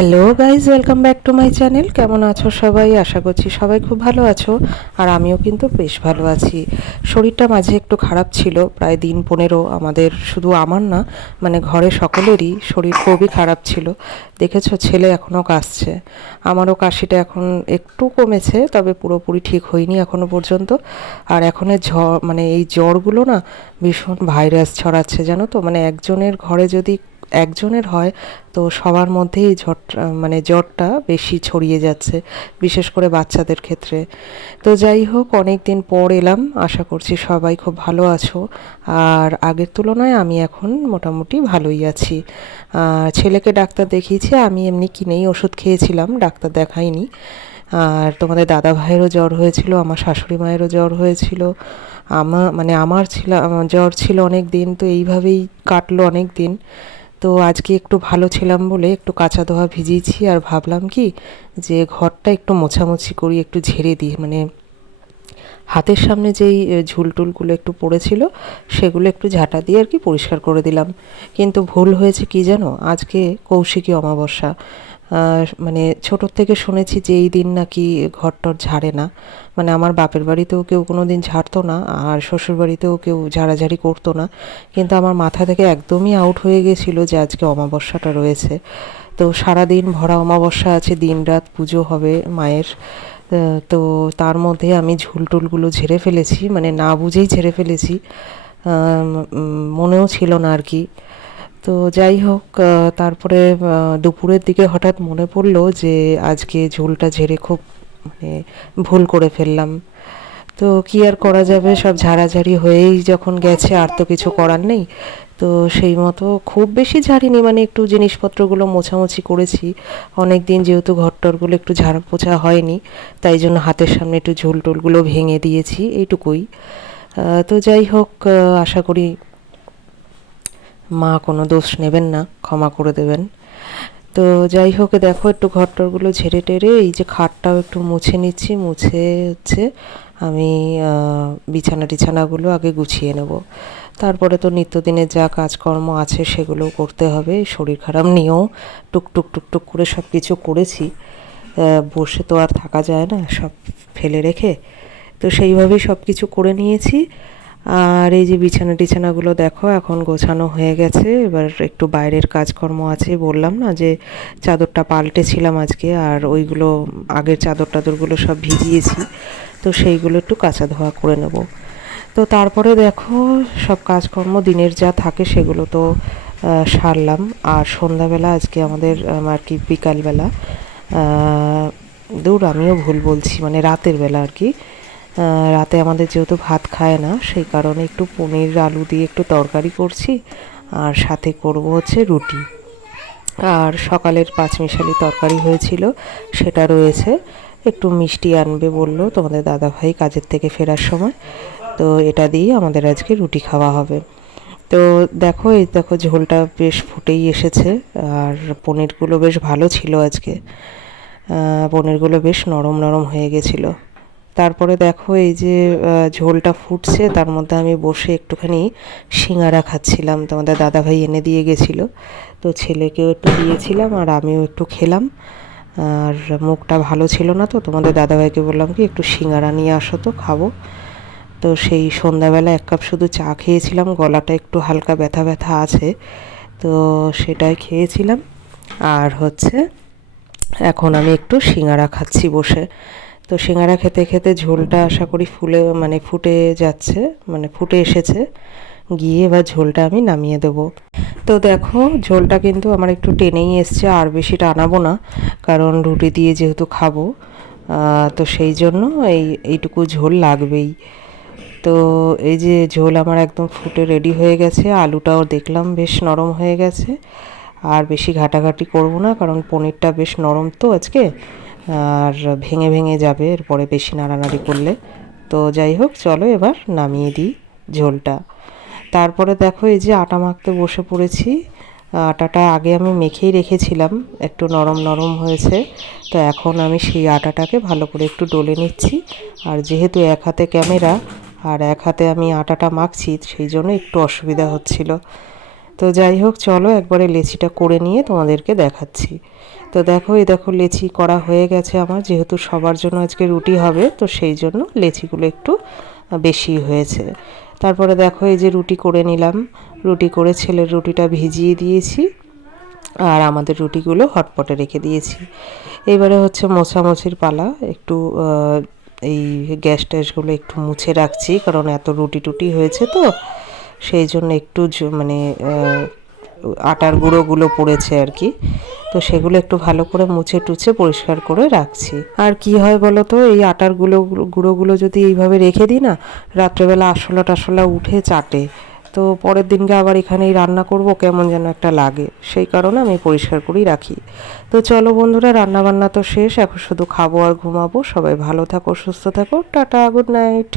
Hello guys, welcome back to my channel. কেমন আছো সবাই? আশা করছি সবাই খুব ভালো আছো, আর আমিও কিন্তু বেশ ভালো আছি। শরীরটা মাঝে একটু খারাপ ছিল, প্রায় দিন 15। আমাদের শুধু আমার না, মানে ঘরে সকলেরই শরীর খুবই খারাপ ছিল। দেখেছো, ছেলে এখনও কাশছে, আমারও কাশিটা এখন একটু কমেছে, তবে পুরোপুরি ঠিক হয়নি এখনও পর্যন্ত। আর এখনের মানে এই জ্বরগুলো না ভীষণ ভাইরাস ছড়াচ্ছে, জানো তো। মানে একজনের ঘরে যদি একজনের হয়, তো সবার মধ্যেই মানে জ্বরটা বেশি ছড়িয়ে যাচ্ছে, বিশেষ করে বাচ্চাদের ক্ষেত্রে। তো যাই হোক, অনেক দিন পর এলাম, আশা করছি সবাই খুব ভালো আছো। আর আগের তুলনায় আমি এখন মোটামুটি ভালোই আছি। ছেলেকে ডাক্তার দেখিয়েছি, আমি এমনি কিনেই ওষুধ খেয়েছিলাম, ডাক্তার দেখাইনি। আর তোমাদের দাদা ভাইয়েরও জ্বর হয়েছিল, আমার শাশুড়ি মায়েরও জ্বর হয়েছিল। আমার জ্বর ছিল অনেক দিন, তো এইভাবেই কাটলো অনেক দিন। তো আজকে একটু ভালো ছিলাম বলে একটু কাঁচা ধোয়া ভিজিয়েছি, আর ভাবলাম কি যে ঘরটা একটু মোছামুছি করি, একটু ঝেড়ে দিই। মানে হাতের সামনে যেই ঝুলটুলগুলো একটু পড়েছিল, সেগুলো একটু ঝাঁটা দিয়ে আর কি পরিষ্কার করে দিলাম। কিন্তু ভুল হয়েছে কি জানো, আজকে কৌশিকী অমাবস্যা। মানে ছোটোর থেকে শুনেছি যে এই দিন নাকি ঘরটর ঝাড়ে না। মানে আমার বাপের বাড়িতেও কেউ কোনো দিন ঝাড়তো না, আর শ্বশুর বাড়িতেও কেউ ঝাড়াঝাড়ি করতো না। কিন্তু আমার মাথা থেকে একদমই আউট হয়ে গেছিলো যে আজকে অমাবস্যাটা রয়েছে। তো সারাদিন ভরা অমাবস্যা আছে, দিন রাত পুজো হবে মায়ের। তো তার মধ্যে আমি ঝুলটুলগুলো ঝেড়ে ফেলেছি, মানে না বুঝেই ঝেড়ে ফেলেছি। মনেও ছিল না আর কি। তো যাই হোক, তারপরে দুপুরের দিকে হঠাৎ মনে পড়লো যে আজকে ঝুলটা ঝেড়ে খুব মানে ভুল করে ফেললাম। তো কি আর করা যাবে, সব ঝাড়াঝাড়ি হয়েই যখন গেছে, আর তো কিছু করার নেই। তো সেই মতো খুব বেশি ঝাড়িনি, মানে একটু জিনিসপত্রগুলো মোছামুছি করেছি। অনেক দিন যেহেতু ঘরটরগুলো একটু ঝাড়া পোছা হয়নি, তাই জন্য হাতের সামনে একটু ঝুলটুলগুলো ভেঙে দিয়েছি, এইটুকুই। তো যাই হোক, আশা করি মা কোনো দোষ নেবেন না, ক্ষমা করে দেবেন। তো যাই হোক, দেখো একটু ঘরটরগুলো ঝেড়ে টেরে এই যে খাটটাও একটু মুছে নিচ্ছি, মুছে হচ্ছে আমি বিছানাগুলো আগে গুছিয়ে নেব। তারপরে তো নিত্যদিনের যা কাজকর্ম আছে সেগুলো করতে হবে। শরীর খারাপ নিয়েও টুকটুক টুকটুক করে সব কিছু করেছি। বসে তো আর থাকা যায় না সব ফেলে রেখে। তো সেইভাবেই সব কিছু করে নিয়েছি। আর এই যে বিছানাগুলো দেখো এখন গোছানো হয়ে গেছে। এবার একটু বাইরের কাজকর্ম আছে, বললাম না যে চাদরটা পাল্টেছিলাম আজকে, আর ওইগুলো আগের চাদরগুলো সব ভিজিয়েছি, তো সেইগুলো একটু কাঁচা ধোয়া করে নেব। তো তারপরে দেখো সব কাজকর্ম দিনের যা থাকে সেগুলো তো সারলাম। আর সন্ধ্যাবেলা আজকে আমাদের আর কি বিকালবেলা, দূর আমিও ভুল বলছি, মানে রাতের বেলা আর কি। রাতে আমাদের যেহেতু ভাত খায় না, সেই কারণে একটু পনির আলু দিয়ে একটু তরকারি করছি, আর সাথে করব হচ্ছে রুটি। আর সকালের পাঁচমিশালি তরকারি হয়েছিল, সেটা রয়েছে। একটু মিষ্টি আনবে বললো তোমাদের দাদাভাই কাজের থেকে ফেরার সময়, তো এটা দিয়ে আমাদের আজকে রুটি খাওয়া হবে। তো দেখো, এই দেখো ঝোলটা বেশ ফুটেই এসেছে, আর পনিরগুলো বেশ ভালো ছিল আজকে। পনিরগুলো বেশ নরম নরম হয়ে গেছিলো। তারপরে দেখো এই যে ঝোলটা ফুটছে, তার মধ্যে আমি বসে একটুখানি সিঙাড়া খাচ্ছিলাম, তোমাদের দাদাভাই এনে দিয়ে গেছিলো। তো ছেলেকেও একটু দিয়েছিলাম, আর আমিও একটু খেলাম। আর মুখটা ভালো ছিল না, তো তোমাদের দাদাভাইকে বললাম কি একটু সিঙাড়া নিয়ে আসো, তো খাবো। তো সেই সন্ধ্যাবেলা 1 কাপ শুধু চা খেয়েছিলাম, গলাটা একটু হালকা ব্যথা ব্যথা আছে, তো সেটাই খেয়েছিলাম। আর হচ্ছে এখন আমি একটু সিঙাড়া খাচ্ছি বসে। তো সিঙাড়া খেতে খেতে ঝোলটা আশা করি মানে ফুটে যাচ্ছে, মানে ফুটে এসেছে, গিয়ে এবার ঝোলটা আমি নামিয়ে দেবো। তো দেখো ঝোলটা কিন্তু আমার একটু টেনেই এসছে, আর বেশি টানাবো না, কারণ রুটি দিয়ে যেহেতু খাবো। তো সেই জন্য এইটুকু ঝোল লাগবেই। তো এই যে ঝোল আমার একদম ফুটে রেডি হয়ে গেছে, আলুটাও দেখলাম বেশ নরম হয়ে গেছে। আর বেশি ঘাটাঘাটি করব না, কারণ পনিরটা বেশ নরম তো আজকে, আর ভেঙে ভেঙে যাবে এরপরে বেশি নাড়ানাড়ি করলে। তো যাই হোক, চলো এবার নামিয়ে দিই ঝোলটা। তারপরে দেখো এই যে আটা মাখতে বসে পড়েছি। আটাটা আগে আমি মেখেই রেখেছিলাম, একটু নরম নরম হয়েছে। তো এখন আমি সেই আটাটাকে ভালো করে একটু ডলে নিচ্ছি। আর যেহেতু এক হাতে ক্যামেরা আর এক হাতে আমি আটাটা মাখছি, সেই জন্য একটু অসুবিধা হচ্ছিল। তো যাই হোক, চলো একবারে লেচিটা করে নিয়ে তোমাদেরকে দেখাচ্ছি। তো দেখো, এই দেখো লেচি করা হয়ে গেছে আমার, যেহেতু সবার জন্য আজকে রুটি হবে তো সেই জন্য লেচিগুলো একটু বেশি হয়েছে। তারপরে দেখো এই যে রুটি করে নিলাম, রুটি করে ছেলের রুটিটা ভিজিয়ে দিয়েছি আর আমাদের রুটিগুলো হটপটে রেখে দিয়েছি। এবারে হচ্ছে মোছামুছির পালা। একটু এই গ্যাস ট্যাসগুলো একটু মুছে রাখছি, কারণ এত রুটি টুটি হয়েছে তো সেই জন্য একটু মানে আটার গুঁড়োগুলো পড়েছে আর কি, তো সেগুলো একটু ভালো করে মুছে টুছে পরিষ্কার করে রাখছি। আর কি হয় বলো তো, এই আটার গুঁড়োগুলো যদি এইভাবে রেখে দিই না, রাত্রেবেলা আরশোলা টারশোলা উঠে চাটে, তো পরের দিনকে আবার এখানেই রান্না করব কেমন যেন একটা লাগে, সেই কারণে আমি পরিষ্কার করেই রাখি। তো চলো বন্ধুরা, রান্না বান্না তো শেষ, এখন শুধু খাবো আর ঘুমাবো। সবাই ভালো থাকো, সুস্থ থাকো, টাটা, গুড নাইট।